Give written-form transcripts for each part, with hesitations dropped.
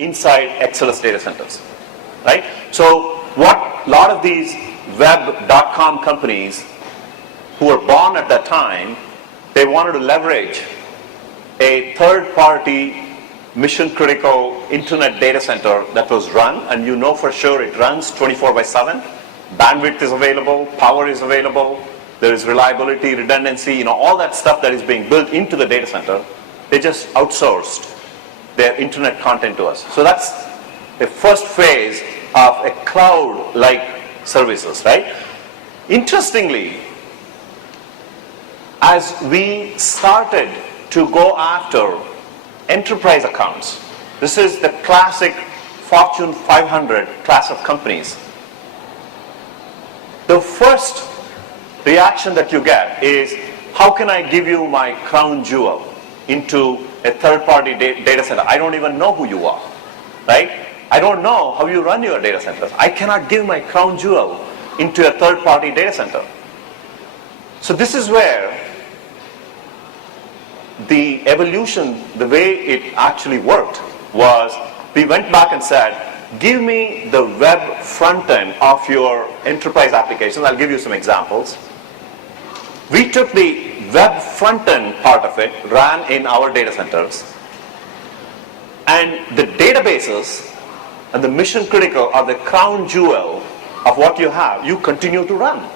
inside Exodus data centers, right? So what a lot of these web.com companies who were born at that time, they wanted to leverage a third-party mission-critical internet data center that was run, and you know for sure it runs 24/7. Bandwidth is available, power is available, there is reliability, redundancy, all that stuff that is being built into the data center. They just outsourced their internet content to us. So that's the first phase of a cloud-like services, right? Interestingly, as we started to go after enterprise accounts, this is the classic Fortune 500 class of companies, the first reaction that you get is, how can I give you my crown jewel into a third-party data center? I don't even know who you are, right? I don't know how you run your data centers. I cannot give my crown jewel into a third-party data center. So this is where the evolution, the way it actually worked, was we went back and said, give me the web front end of your enterprise applications. I'll give you some examples. We took the web front end part of it, ran in our data centers, and the databases and the mission critical or the crown jewel of what you have, you continue to run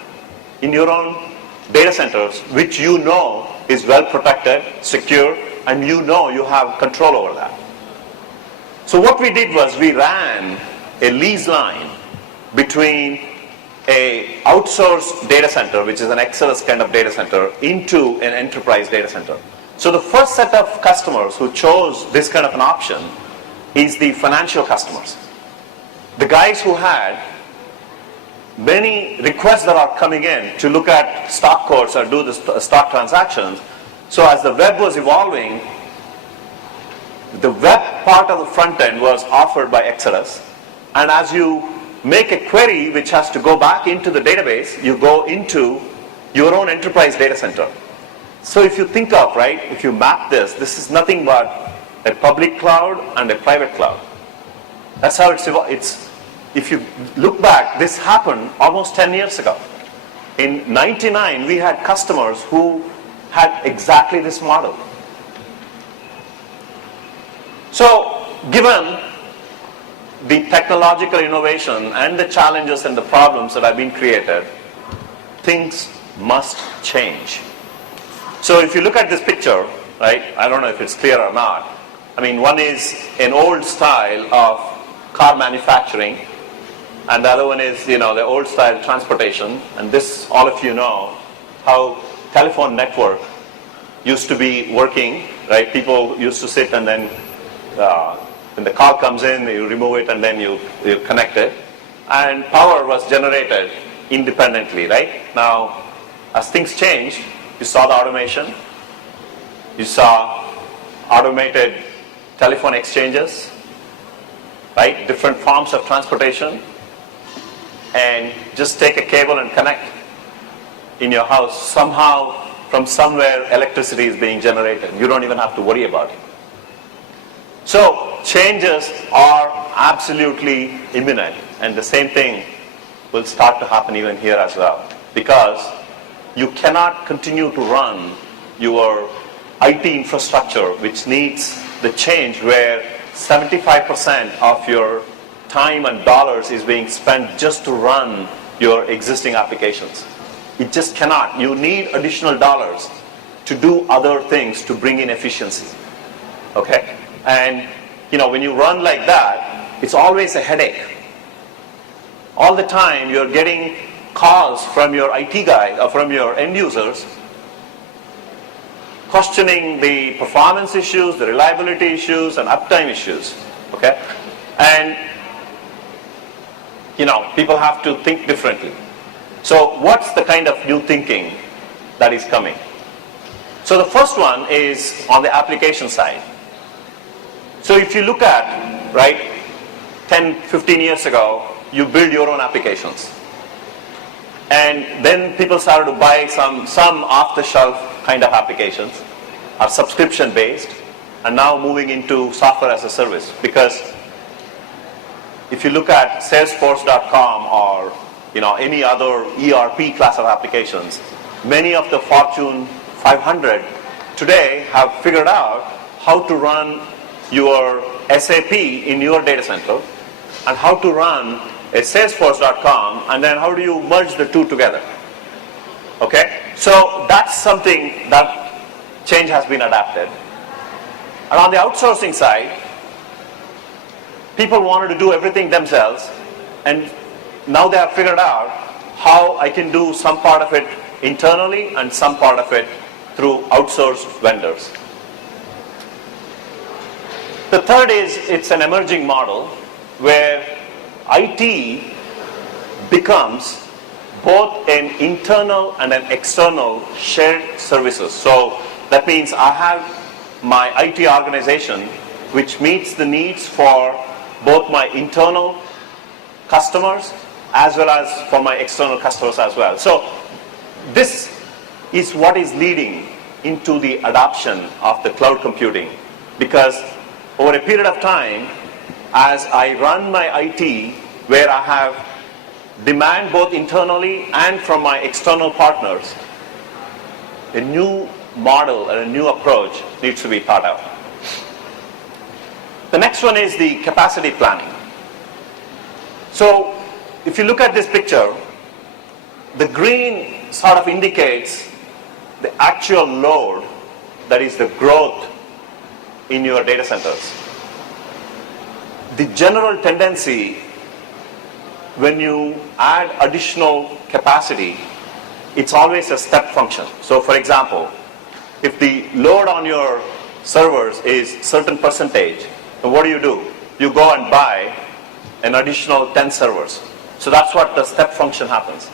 in your own data centers, which you know is well protected, secure, and you know you have control over that. So what we did was we ran a lease line between a outsourced data center, which is an Exodus kind of data center, into an enterprise data center. So the first set of customers who chose this kind of an option is the financial customers. The guys who had many requests that are coming in to look at stock quotes or do the stock transactions. So as the web was evolving, the web part of the front end was offered by Exodus. And as you make a query which has to go back into the database, you go into your own enterprise data center. So if you think of, right, if you map this is nothing but a public cloud and a private cloud. That's how it's evolved. If you look back, this happened almost 10 years ago. In '99, we had customers who had exactly this model. So given the technological innovation and the challenges and the problems that have been created, things must change. So if you look at this picture, right, I don't know if it's clear or not. I mean, one is an old style of car manufacturing, and the other one is, the old style transportation. And this, all of you know, how telephone network used to be working, right? People used to sit and then when the call comes in, you remove it and then you connect it. And power was generated independently, right? Now, as things change, you saw the automation. You saw automated telephone exchanges, right? Different forms of transportation. And just take a cable and connect in your house. Somehow, from somewhere, electricity is being generated. You don't even have to worry about it. So changes are absolutely imminent, and the same thing will start to happen even here as well, because you cannot continue to run your IT infrastructure, which needs the change where 75% of your time and dollars is being spent just to run your existing applications. It just cannot. You need additional dollars to do other things to bring in efficiency. Okay? And when you run like that, it's always a headache. All the time you're getting calls from your IT guy or from your end users questioning the performance issues, the reliability issues, and uptime issues. Okay? And people have to think differently. So what's the kind of new thinking that is coming? So the first one is on the application side. So if you look at, right, 10, 15 years ago, you build your own applications. And then people started to buy some off-the-shelf kind of applications, are subscription-based, and now moving into software as a service, because if you look at Salesforce.com or any other ERP class of applications, many of the Fortune 500 today have figured out how to run your SAP in your data center and how to run a Salesforce.com, and then how do you merge the two together. Okay? So that's something that change has been adapted. And on the outsourcing side, people wanted to do everything themselves, and now they have figured out how I can do some part of it internally and some part of it through outsourced vendors. The third is, it's an emerging model where IT becomes both an internal and an external shared services. So that means I have my IT organization which meets the needs for both my internal customers as well as for my external customers as well. So this is what is leading into the adoption of the cloud computing, because over a period of time, as I run my IT, where I have demand both internally and from my external partners, a new model and a new approach needs to be thought out. The next one is the capacity planning. So if you look at this picture, the green sort of indicates the actual load, that is the growth in your data centers. The general tendency when you add additional capacity, it's always a step function. So for example, if the load on your servers is certain percentage, then what do? You go and buy an additional 10 servers. So that's what the step function happens.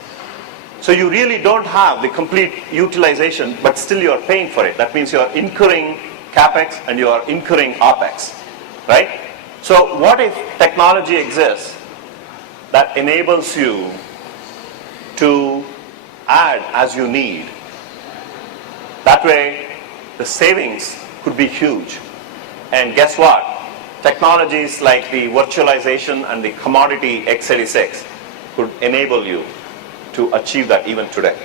So you really don't have the complete utilization, but still you're paying for it. That means you're incurring CapEx and you're incurring OpEx, right? So what if technology exists that enables you to add as you need? That way, the savings could be huge. And guess what? Technologies like the virtualization and the commodity x86 could enable you to achieve that even today.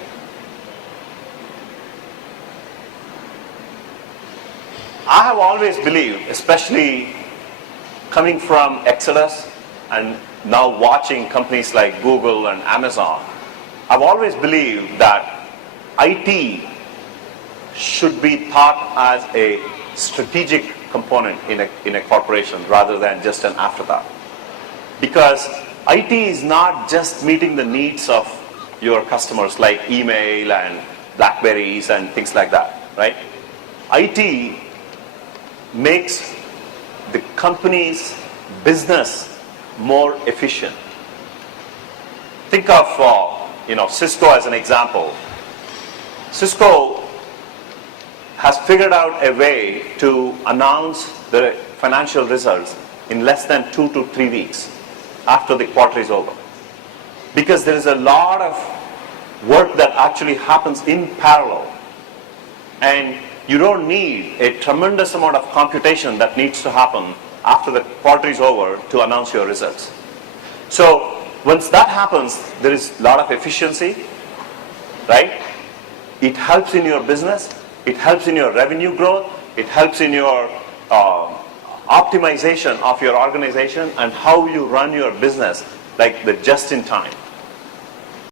I have always believed, especially coming from Exodus and now watching companies like Google and Amazon, I've always believed that IT should be thought as a strategic component in a corporation rather than just an afterthought. Because IT is not just meeting the needs of your customers like email and BlackBerries and things like that, right? IT makes the company's business more efficient. Think of Cisco as an example. Cisco has figured out a way to announce the financial results in less than 2 to 3 weeks after the quarter is over. Because there is a lot of work that actually happens in parallel. And you don't need a tremendous amount of computation that needs to happen after the quarter is over to announce your results. So once that happens, there is a lot of efficiency, right? It helps in your business, it helps in your revenue growth, it helps in your optimization of your organization and how you run your business, like the just-in-time.